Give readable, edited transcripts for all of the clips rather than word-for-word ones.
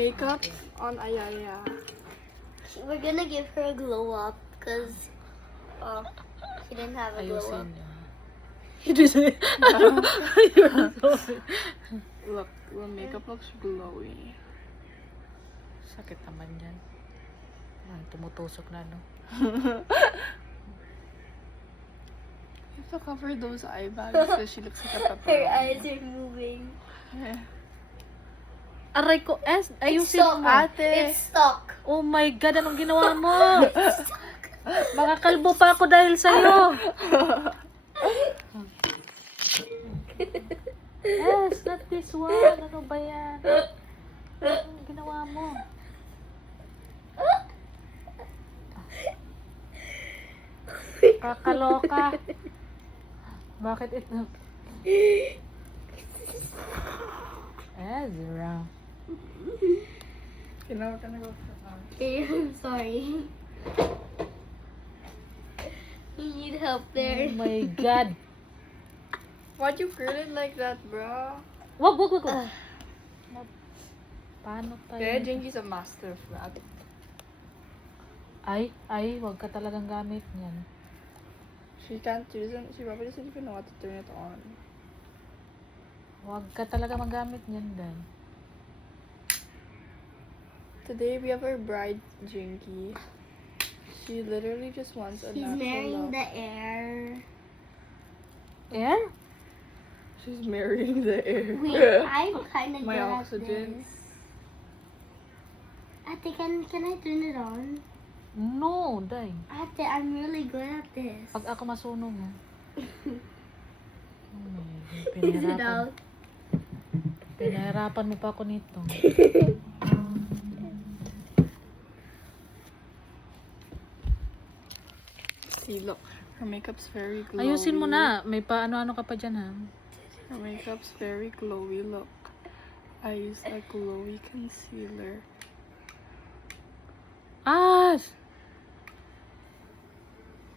Makeup on Ayaya. We're gonna give her a glow up because she didn't have a glow up. Ayusin niya. He didn't. You're so... Look, your makeup looks glowy. Sakit naman yan. Ay, tumutusok na, no? You have to cover those eye bags because she looks like a pepper. Her eyes are moving. Aray ko, ayusin Stuck. mo, ate. It's stuck. Oh my God, anong ginawa mo? Makakalbo pa ako dahil sa'yo. Yes, not this one. Ano ba yan? Anong ginawa mo? Kakaloka. Bakit ito? Ezra. Kailangan ka na go. Okay, I'm sorry. You need help Oh there. my God. Why'd you curl it like that, bro? Wag. Paano tayo? Kaya Jinky's a master of that. Ay, wag ka talagang gamit niyan. She probably doesn't even know how to turn it on. Wag ka talaga magamit niyan, Dan. Today we have our bride, Jinky. She literally just wants a She's natural marrying look. the air. Air? She's marrying the air. Wait, I'm kind of My good oxygen. at this. Ate, can I turn it on? No, Day. Ate, I'm really good at this. Pag ako masunog, ha? Oh my God, Is it out? Pinahirapan mo pa ako nito. See, look. Her makeup's very glowy. Ayusin mo na. May paano-ano ka pa dyan, ha? Her makeup's very glowy. Look. I use a glowy concealer.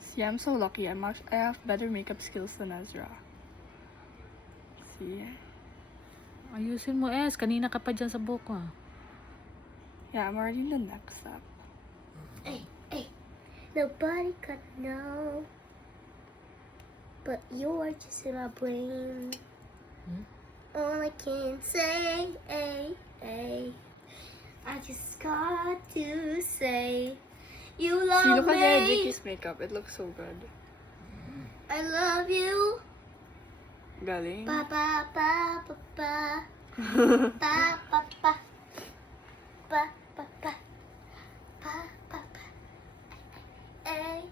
See, I'm so lucky. I have better makeup skills than Ezra. See? Ayusin mo, Kanina ka pa dyan sa buhok, ha? Yeah, I'm already in the next step. Hey. Nobody could know. But you're just in my brain. All I can say, I just got to say, you See, love look at me. Jinky's makeup. It looks so good. I love you. Galing. Ba ba ba ba ba. Ba ba ba. Ba ba ba. Ba ba ba. Ay.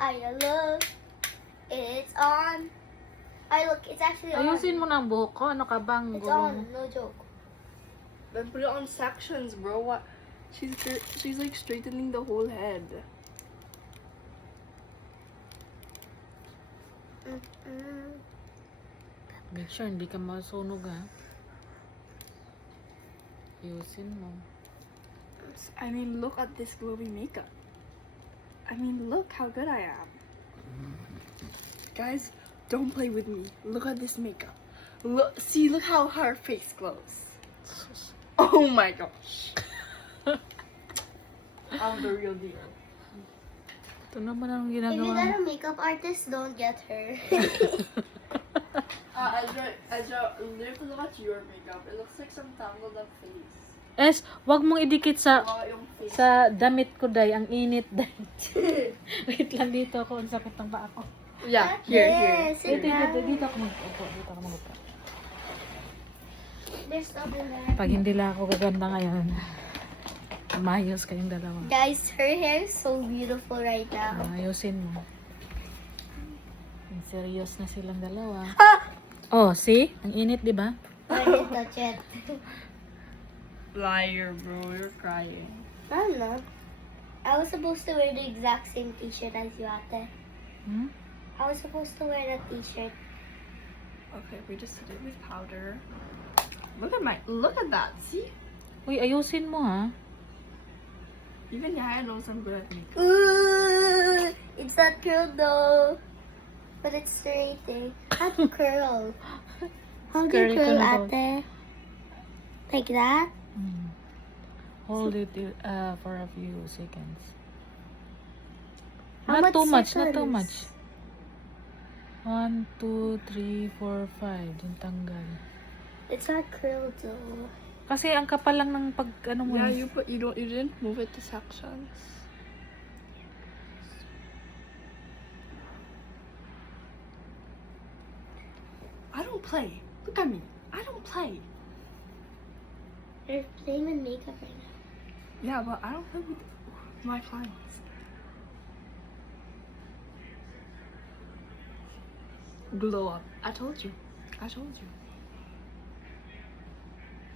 I love. It's on. Look, it's actually on. Ayusin mo na ang buhok ko. Ano ka bang It's gulo mo? on, no joke. Then put it on sections, bro. What? She's like straightening the whole head. Make sure hindi ka masunog, ha? Ayusin mo. I mean, look at this glowy makeup. I mean, look how good I am. Guys, don't play with me. Look at this makeup. Look how her face glows. Oh my gosh. I'm the real deal. Ito naman ang If you ginagawa got mo. a makeup artist, don't get her. Ezra, look at your makeup. It looks like some tangled up face. Wag mong idikit sa Yung face. sa damit ko, Day. Ang init, Day. Wait lang dito ako. Ang sakit ng paa ko. Yeah, here. Sit down. Dito ako mag-upo. There's stuff in there. Pag hindi lang ako gaganda ngayon, mayos kayong dalawa. Guys, her hair is so beautiful right now. Ayusin mo. Serious na silang dalawa. Ah! Oh, see? Ang init, di ba? I didn't touch it. Liar, bro. You're crying. I don't know. I was supposed to wear the exact same t-shirt as you, ate. Hmm? I was supposed to wear that t-shirt. Okay, we just did it with powder. Look at that. See? Uy, ayusin mo, ha? Even Yaya knows I'm good at makeup. Ooh, it's not curled though. But it's straight, eh? How do you curl? How do you Curly curl, ka na daw. ate? Like that? Hmm. Hold it for a few seconds. How Not much too much, not too seconds? much. 1, 2, 3, 4, 5. Yung tanggal. It's not curled though. Kasi ang kapal lang ng pag ano mo. Yeah, eh. you didn't move it to sections. I don't play. Look at me. I don't play. You're playing with makeup right now. Yeah, but I don't play with my clients. Glow up. I told you. I told you.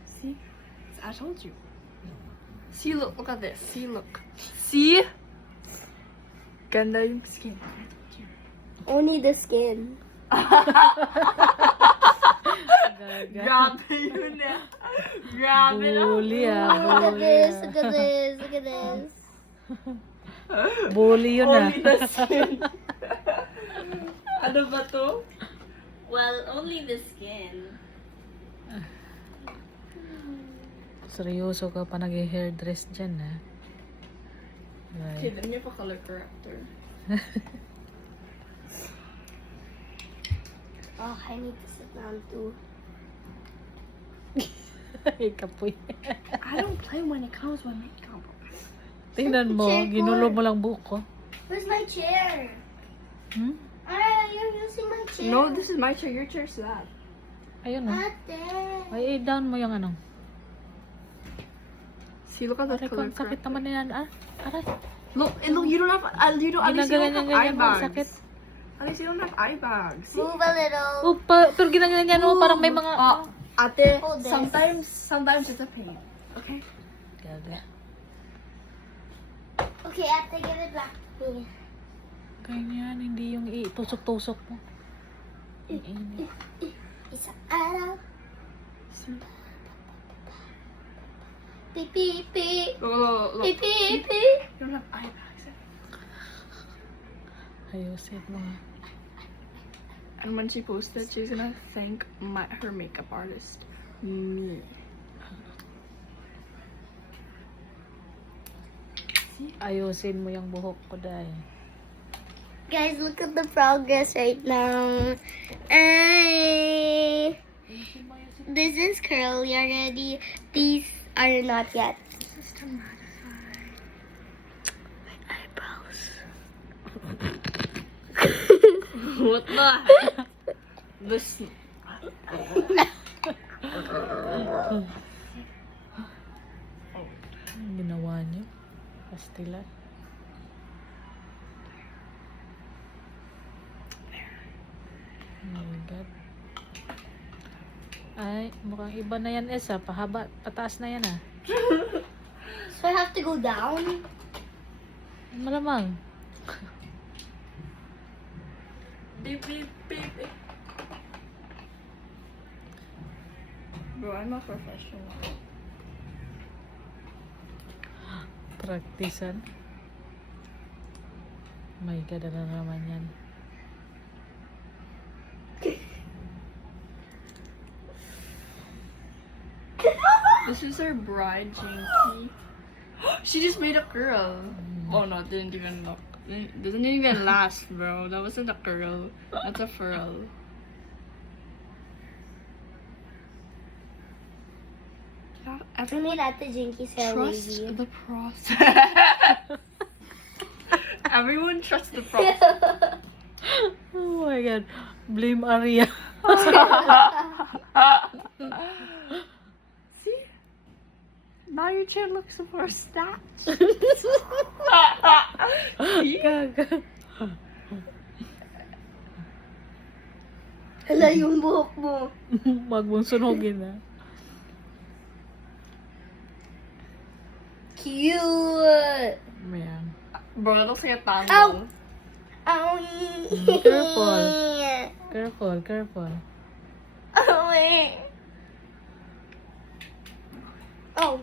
See? I told you. See, look at this. See, look. See? Ganda yung skin. I told you. Only the skin. Grabe yun eh. Grabe na. Bully ah. Look at Bully this, ah. look at this, look at this. Bully yun ah. Only the skin. Ano ba to? Well, only the skin. Seryoso ka pa nag-hairdress dyan ah. Okay, Right. then you have a color corrector. Oh, I need to sit down too. Kapoy. I don't play when it comes with makeup. Tingnan mo, Check ginulo one. mo lang buhok ko. Where's my chair? Hmm? You're using my chair. No, this is my chair. Your chair's that. Ayun oh. Ate. Ay, down mo yung ano. See, look at the Aray ko, color ang sakit corrector. naman na yan. Ah, aray. Look, you don't have. At least you don't have Ginaganyan eye mo, ang sakit. bags. At least you don't have eye bags. See? Move a little. Oh, pero ginaganyan mo, parang may mga... Ate, Hold this. sometimes it's a pain. Okay. Gaga. Okay, Ate, give it back to me. Ganyan, hindi yung itusok-tusok mo. Ang init. Isang araw. See? Beep, beep, beep. Look. Beep, beep, beep. You don't have eye bags. Ayusin mo nga. And when she posted, she's gonna thank her makeup artist, me. Ayusin mo yung buhok ko dahil. Guys, look at the progress right now. Ay. This is curly already. These are not yet. This is to mattify my eyebrows. What the heck? This. Ang ginawa niyo? Pastila. Oh my God. Ay, mukhang iba na yan, Esa. Pahaba, pataas na yan ah. So I have to go down? Malamang. Beep, beep, beep, beep. Bro, I'm a professional. Praktisan. My God, ano naman yan. This is her bride, Jinky. She just made a curl. Oh no, it didn't even look. It doesn't even last, bro. That wasn't a curl. That's a furl. Yeah, I everyone made Ate Jinky's hair trust wavy. the process. Everyone trusts the process. Oh my God. Blame Aria. See? Now your chin looks more snatched. See? Gaga. Hala yung buhok mo. Wag mong sunugin ah. Cute. Ayan. Bro, that looks like a tango. Ow! Ow! Careful. Careful, careful. Oh, wait. Oh.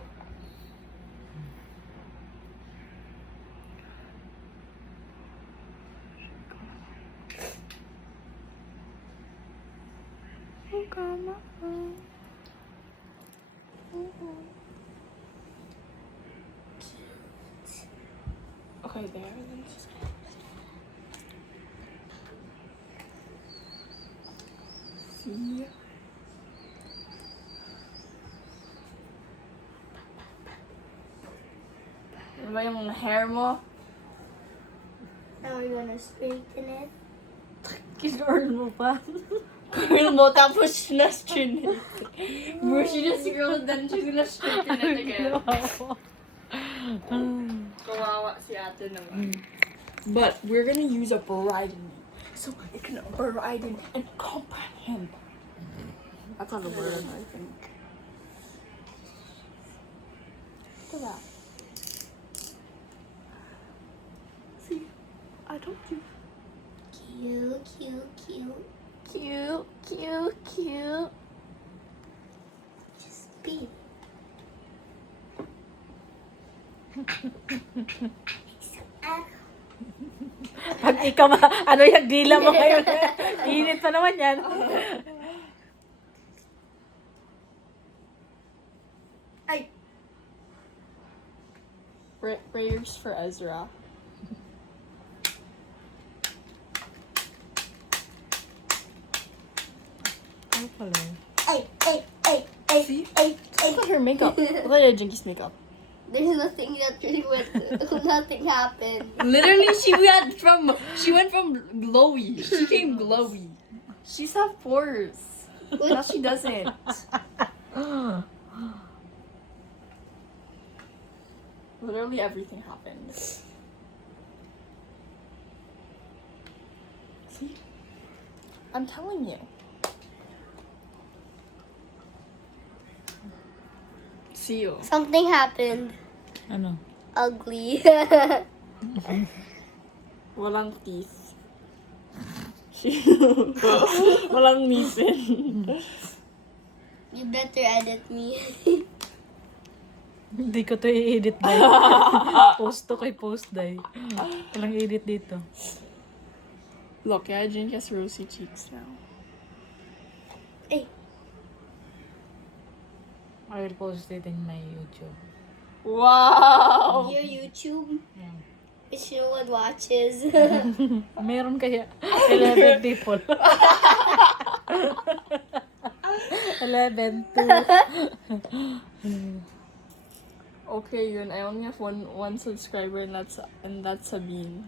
Okay, there. See? Ano ba yung hair mo? Now we're gonna straighten it. Kinorn mo pa. Curl mo, tapos na-straighten it. Bro, she just curled, then she's gonna straighten it again. Kawawa si ate naman. But we're gonna use a brightening. So it can brighten and comprehend. That's not a word, I think. Look at that. See? I told you. Cute, cute, cute. Cute, cute, cute. Just be. Pag ikaw ano yung dila mo ngayon? Init pa naman yan. Ay! Prayers for Ezra. Ano pala? Ay, ay, ay, ay, See? ay, ay. Look at her makeup. Look at Jinky's makeup. There's nothing that really went. Nothing happened. Literally, she went from glowy. She came glowy. She's have pores. Now she doesn't. Literally everything happened. See? I'm telling you. See you. Something happened. Ano? Ugly. Walang teeth. Walang ngipin. You better edit me. Hindi ko to i-edit dahil. Post to kay post dahil. Walang edit dito. Look, yeah, Jink has rosy cheeks now. Hey. I will post it in my YouTube. Wow! Your YouTube, Yeah. which no one watches. Meron kaya 11 people. 11 Okay, yun. I only have one subscriber, and that's Sabine.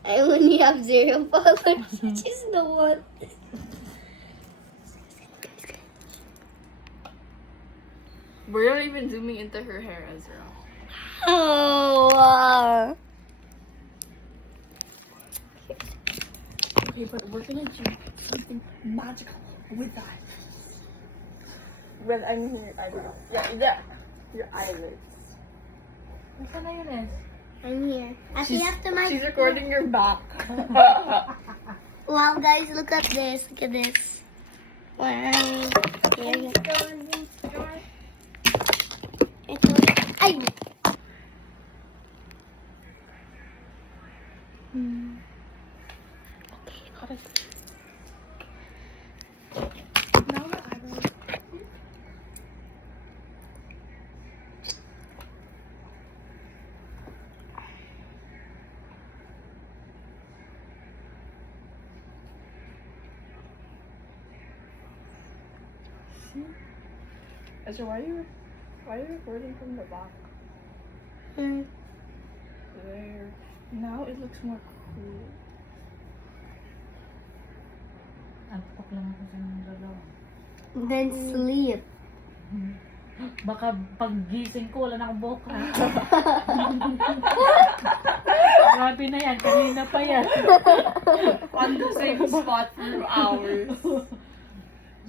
I only have 0 followers, which is the one. We're not even zooming into her hair, Ezra. Oh. Okay, but we're gonna do something magical with that. With your eyebrows. Yeah, your eyelids. Nasaan na yun eh? I'm here. Actually, after my. She's recording your back. Wow, guys, look at this. Look at this. Wow. Here you go. Ay! Now the eyebrows. Ezra, why are you recording from the back? There. Now it looks more cool. Antok lang ako sa mga dalawa. Then sleep. Baka pag gising ko, wala na akong buhok ha. Grabe na yan, kanina pa yan. On the same spot for hours.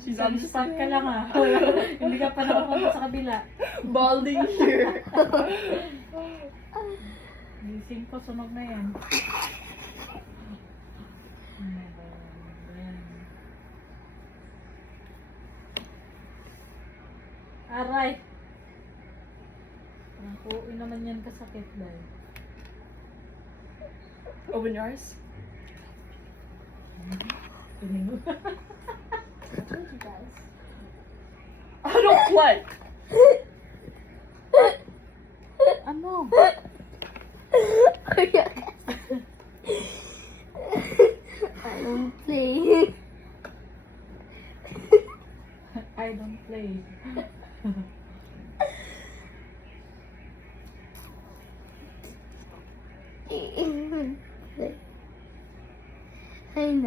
She's on Isang the spot ka lang ha. Hindi ka pa nakapunta sa kabila. balding here. Gising ko, sunog na yan. Aray! Ang kuwi naman yan kasakit dahil. Open yours. Pining. I told you guys. I don't like. Ano?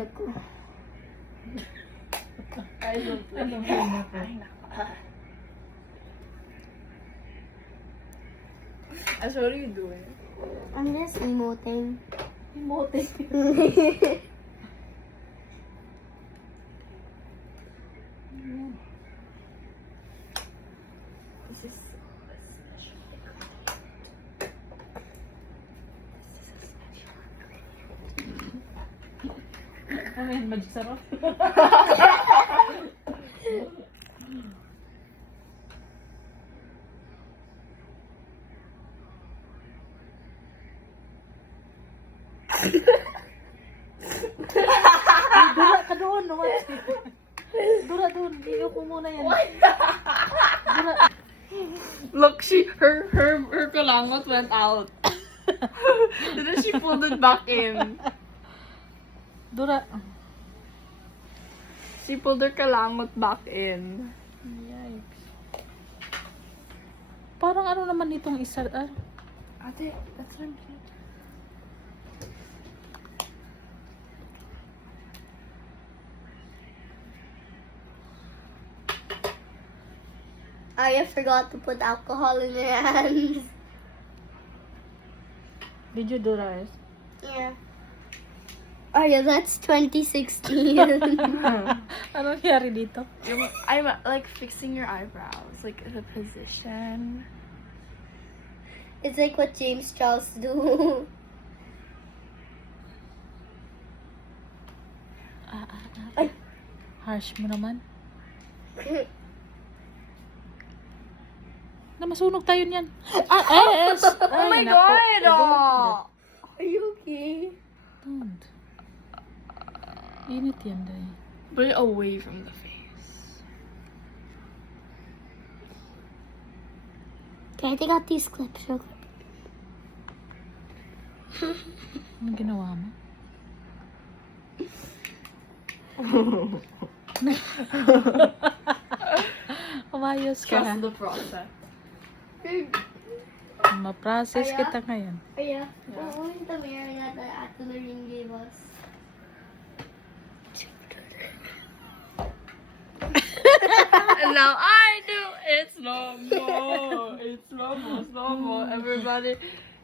nako. I don't play. Anong hina ko? As what are you doing? I'm just emoting. Emoting. This is a special Ano yan? Magic sarap? Dura ka doon, naman. Dura doon, hindi ko muna yan. Dura. Look, her kalangot went out. And then she pulled it back in. Dura. She pulled her kalangot back in. Yikes. Parang ano naman itong isa, Ate, that's what I'm saying. I forgot to put alcohol in your hands. Did you do that? Yeah. Oh yeah, that's 2016. Ano nangyari dito? I'm like fixing your eyebrows, like the position. It's like what James Charles do. Ay. Harsh mo naman. Na masunog tayo niyan. Yes! Oh my god! Are you okay? Don't. Init yan, Day. Put it away from the face. Can I take out these clips real quick? Anong ginawa mo? Umayos ka. Trust the process. Ma-process Aya? kita ngayon. Oh yeah. What was the mirror that Ate Lorraine gave us? And now I do. It's normal. It's normal. It's normal. Everybody.